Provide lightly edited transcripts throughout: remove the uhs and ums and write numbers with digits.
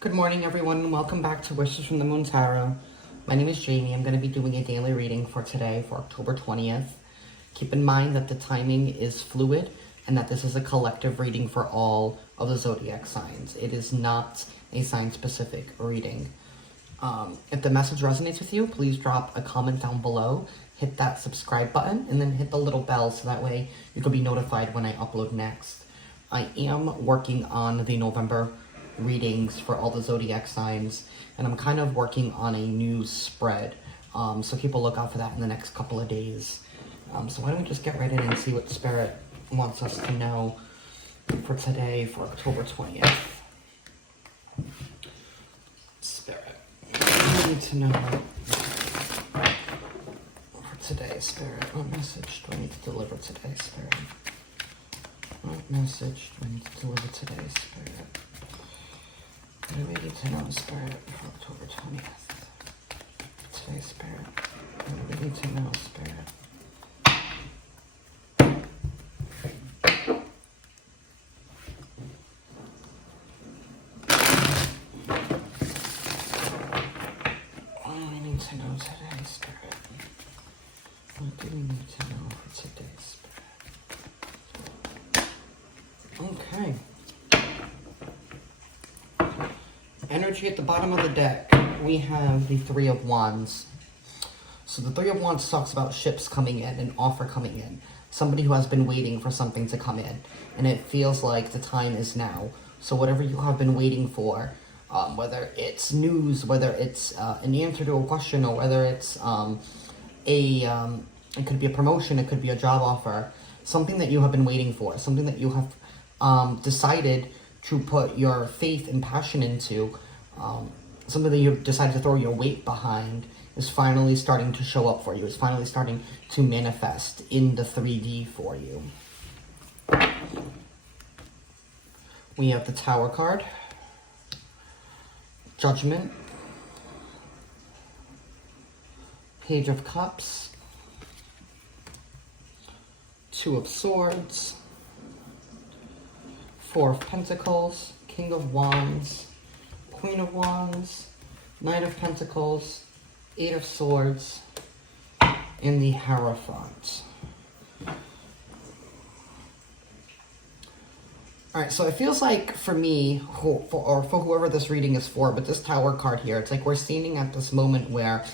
Good morning, everyone, and welcome back to Wishes from the Moon Tarot. My name is Jamie. I'm going to be doing a daily reading for today, for October 20th. Keep in mind that the timing is fluid and that this is a collective reading for all of the zodiac signs. It is not a sign-specific reading. If the message resonates with you, please drop a comment down below, hit that subscribe button, and then hit the little bell so that way you can be notified when I upload next. I am working on the November readings for all the zodiac signs, and I'm kind of working on a new spread, so keep a lookout for that in the next couple of days. So why don't we just get right in and see what Spirit wants us to know for today, for October 20th. Spirit, I need to know for today, Spirit. What message do I need to deliver today, Spirit? What message do I need to deliver today, Spirit? What do we need to know, Spirit, for October 20th? Today, Spirit. What do we need to know, Spirit? What do we need to know today, Spirit? What do we need to know for today, Spirit? Okay. Energy at the bottom of the deck, we have the Three of Wands. So the Three of Wands talks about ships coming in, an offer coming in. Somebody who has been waiting for something to come in. And it feels like the time is now. So whatever you have been waiting for, whether it's news, whether it's an answer to a question, or whether it's it could be a promotion, it could be a job offer, something that you have been waiting for, something that you have decided to put your faith and passion into, something that you've decided to throw your weight behind, is finally starting to show up for you. It's finally starting to manifest in the 3D for you. We have the Tower card, Judgment, Page of Cups, Two of Swords, Four of Pentacles, King of Wands, Queen of Wands, Knight of Pentacles, Eight of Swords, and the Hierophant. Alright, so it feels like for me, or for whoever this reading is for, but this Tower card here, it's like we're standing at this moment where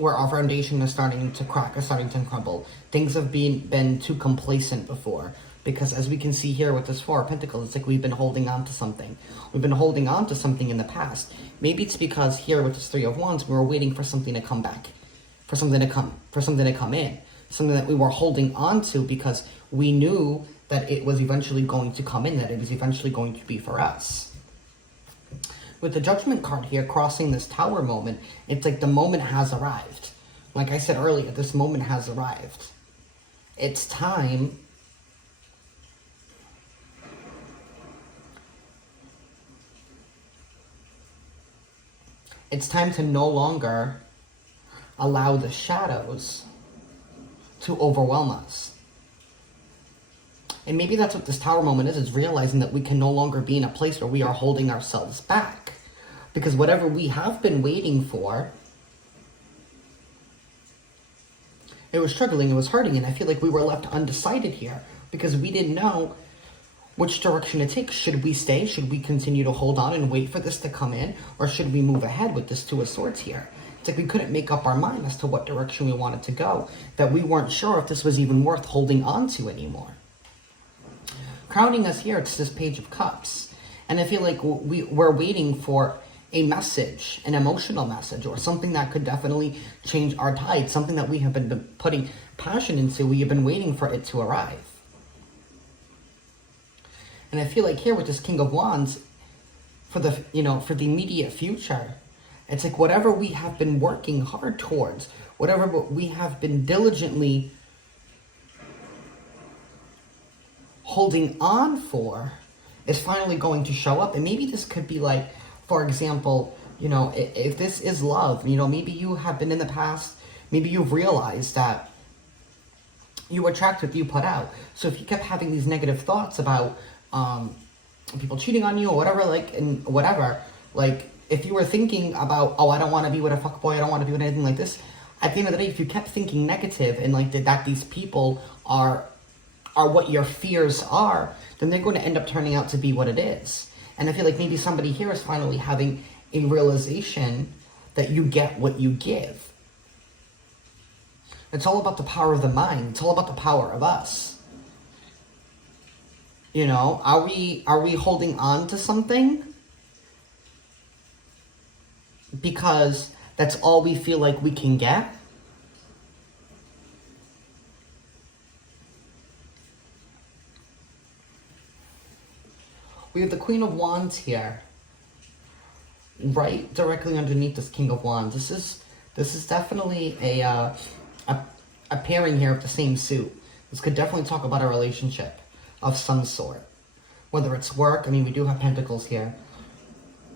our foundation is starting to crack, is starting to crumble. Things have been too complacent before. Because as we can see here with this Four of Pentacles, it's like we've been holding on to something. We've been holding on to something in the past. Maybe it's because here with this Three of Wands, we were waiting for something to come back. For something to come in. Something that we were holding on to because we knew that it was eventually going to come in, that it was eventually going to be for us. With the Judgment card here crossing this Tower moment, it's like the moment has arrived. Like I said earlier, this moment has arrived. It's time to no longer allow the shadows to overwhelm us. And maybe that's what this Tower moment is realizing that we can no longer be in a place where we are holding ourselves back. Because whatever we have been waiting for, it was struggling, it was hurting, and I feel like we were left undecided here because we didn't know which direction to take. Should we stay? Should we continue to hold on and wait for this to come in? Or should we move ahead with this Two of Swords here? It's like we couldn't make up our mind as to what direction we wanted to go. That we weren't sure if this was even worth holding on to anymore. Crowning us here, it's this Page of Cups. And I feel like we're waiting for a message, an emotional message, or something that could definitely change our tide. Something that we have been putting passion into. We have been waiting for it to arrive. And I feel like here with this King of Wands, for the immediate future, it's like whatever we have been working hard towards, whatever we have been diligently holding on for, is finally going to show up. And maybe this could be like, for example, if this is love, maybe you have been in the past, maybe you've realized that you attract what you put out. So if you kept having these negative thoughts about people cheating on you or whatever, like, and whatever, like, if you were thinking about, oh, I don't want to be with a fuckboy, I don't want to be with anything like this, at the end of the day, if you kept thinking negative and like that these people are what your fears are, then they're going to end up turning out to be what it is. And I feel like maybe somebody here is finally having a realization that you get what you give. It's all about the power of the mind. It's all about the power of us. You know, are we holding on to something because that's all we feel like we can get? We have the Queen of Wands here, right directly underneath this King of Wands. This is definitely a pairing here of the same suit. This could definitely talk about a relationship of some sort, whether it's work. I mean, we do have Pentacles here.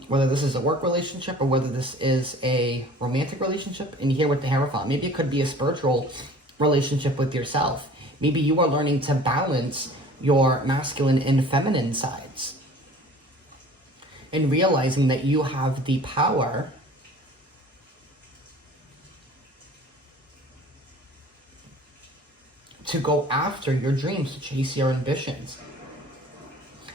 Whether this is a work relationship or whether this is a romantic relationship. And here with the Hierophant, maybe it could be a spiritual relationship with yourself. Maybe you are learning to balance your masculine and feminine sides, and realizing that you have the power to go after your dreams, to chase your ambitions.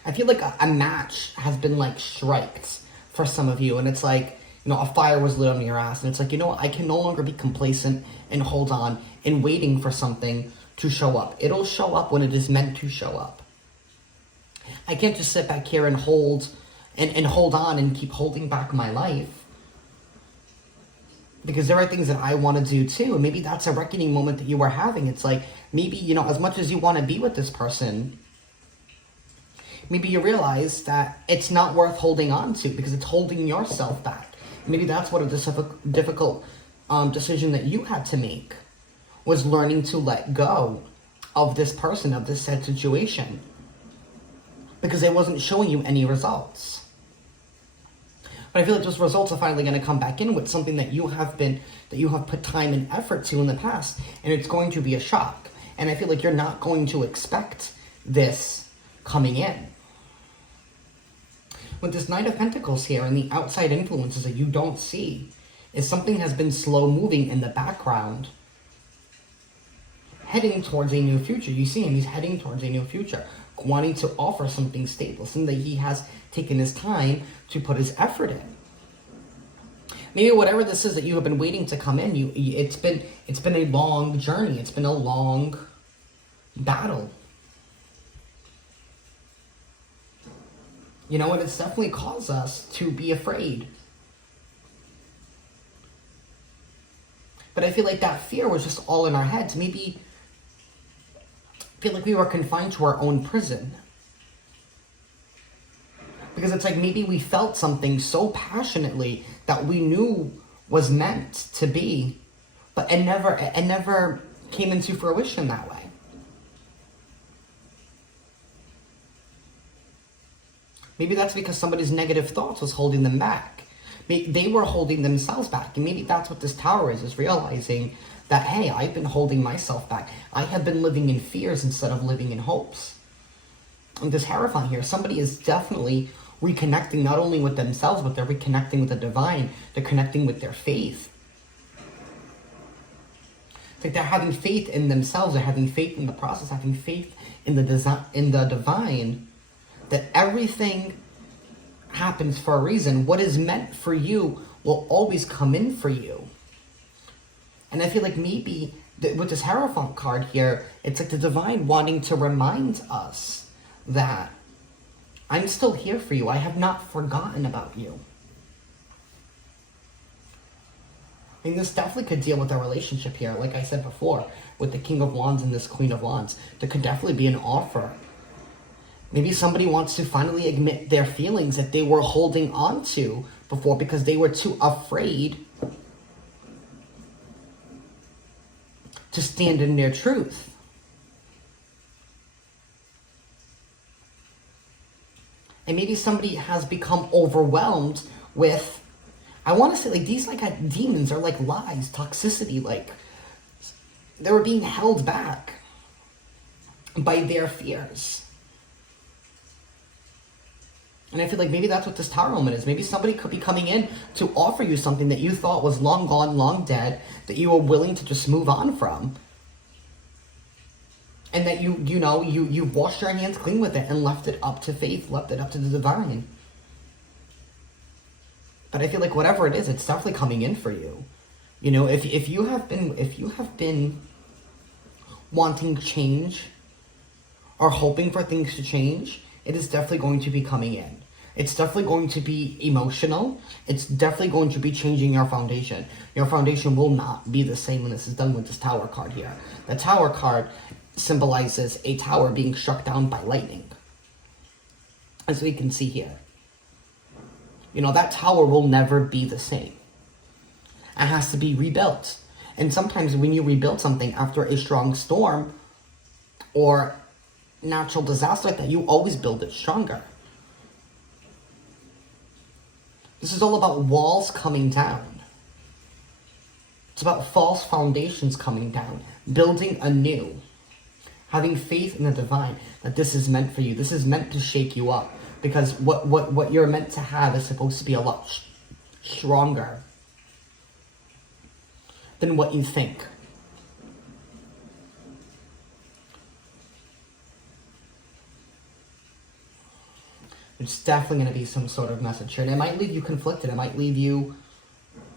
I feel like a match has been like striked for some of you, and it's like, you know, a fire was lit under your ass, and it's like, you know what, I can no longer be complacent and hold on and waiting for something to show up. It'll show up when it is meant to show up. I can't just sit back here and hold on and keep holding back my life, because there are things that I want to do too. And maybe that's a reckoning moment that you are having. It's like, maybe, you know, as much as you want to be with this person, maybe you realize that it's not worth holding on to because it's holding yourself back. Maybe that's what a difficult decision that you had to make, was learning to let go of this person, of this said situation, because it wasn't showing you any results. But I feel like those results are finally going to come back in with something that you have put time and effort to in the past, and it's going to be a shock. And I feel like you're not going to expect this coming in. With this Knight of Pentacles here and the outside influences that you don't see, is something has been slow moving in the background, heading towards a new future. You see him, he's heading towards a new future, wanting to offer something stable, something that he has taken his time to put his effort in. Maybe whatever this is that you have been waiting to come in, it's been a long journey. It's been a long battle. You know, and it's definitely caused us to be afraid. But I feel like that fear was just all in our heads. Maybe I feel like we were confined to our own prison. Because it's like maybe we felt something so passionately that we knew was meant to be, but it never came into fruition that way. Maybe that's because somebody's negative thoughts was holding them back. They were holding themselves back. And maybe that's what this Tower is realizing that, hey, I've been holding myself back. I have been living in fears instead of living in hopes. And this Hierophant here, somebody is definitely reconnecting not only with themselves, but they're reconnecting with the divine. They're connecting with their faith. It's like they're having faith in themselves. They're having faith in the process, having faith in the divine, that everything happens for a reason. What is meant for you will always come in for you. And I feel like maybe with this Hierophant card here, it's like the divine wanting to remind us that I'm still here for you. I have not forgotten about you. I mean, this definitely could deal with a relationship here. Like I said before, with the King of Wands and this Queen of Wands, there could definitely be an offer. Maybe somebody wants to finally admit their feelings that they were holding on to before because they were too afraid to stand in their truth. And maybe somebody has become overwhelmed with, I want to say, like, these like demons are like lies, toxicity, like they were being held back by their fears. And I feel like maybe that's what this tower moment is. Maybe somebody could be coming in to offer you something that you thought was long gone, long dead, that you were willing to just move on from. And that you've washed your hands clean with it and left it up to faith, left it up to the divine. But I feel like whatever it is, it's definitely coming in for you. You know, if you have been wanting change or hoping for things to change, it is definitely going to be coming in. It's definitely going to be emotional. It's definitely going to be changing your foundation. Your foundation will not be the same when this is done with this tower card here. The tower card symbolizes a tower being struck down by lightning, as we can see here. You know, that tower will never be the same. It has to be rebuilt. And sometimes when you rebuild something after a strong storm or natural disaster like that, you always build it stronger. This is all about walls coming down. It's about false foundations coming down, building anew, having faith in the divine that this is meant for you. This is meant to shake you up, because what you're meant to have is supposed to be a lot stronger than what you think. There's definitely going to be some sort of message here. And it might leave you conflicted. It might leave you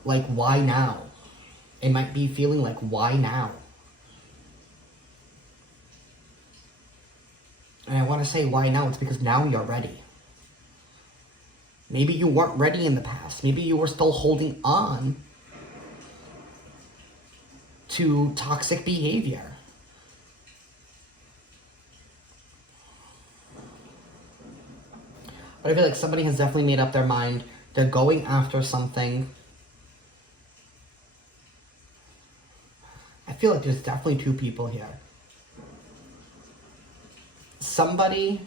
like, why now? It might be feeling like, why now? And I want to say, why now? It's because now you're ready. Maybe you weren't ready in the past. Maybe you were still holding on to toxic behavior. But I feel like somebody has definitely made up their mind. They're going after something. I feel like there's definitely two people here. Somebody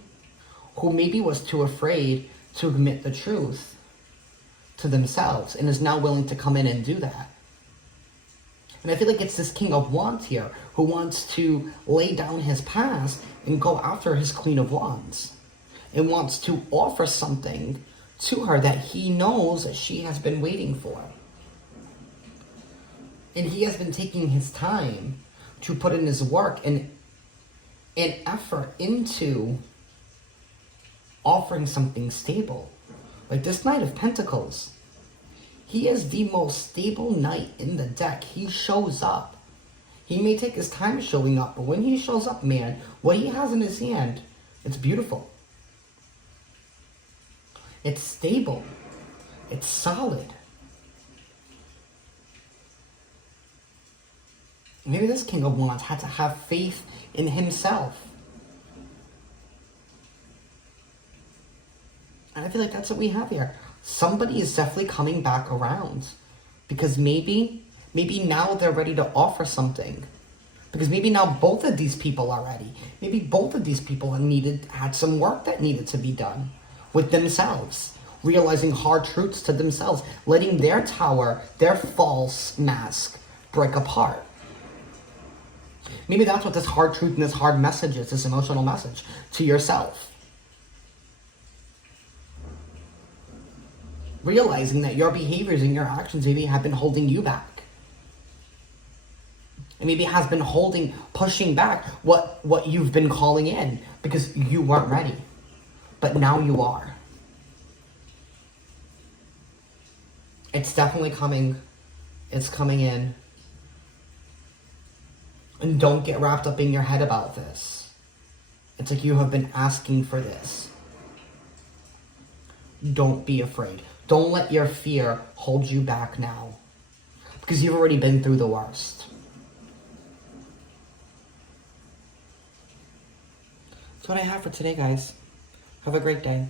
who maybe was too afraid to admit the truth to themselves and is now willing to come in and do that. And I feel like it's this King of Wands here who wants to lay down his past and go after his Queen of Wands, and wants to offer something to her that he knows that she has been waiting for. And he has been taking his time to put in his work and effort into offering something stable. Like this Knight of Pentacles. He is the most stable knight in the deck. He shows up. He may take his time showing up, but when he shows up, man, what he has in his hand, it's beautiful. It's stable. It's solid. Maybe this King of Wands had to have faith in himself. And I feel like that's what we have here. Somebody is definitely coming back around. Because maybe now they're ready to offer something. Because maybe now both of these people are ready. Maybe both of these people had some work that needed to be done with themselves. Realizing hard truths to themselves. Letting their tower, their false mask, break apart. Maybe that's what this hard truth and this hard message is, this emotional message to yourself. Realizing that your behaviors and your actions maybe have been holding you back. And maybe has been pushing back what you've been calling in because you weren't ready. But now you are. It's definitely coming. It's coming in. And don't get wrapped up in your head about this. It's like you have been asking for this. Don't be afraid. Don't let your fear hold you back now. Because you've already been through the worst. That's what I have for today, guys. Have a great day.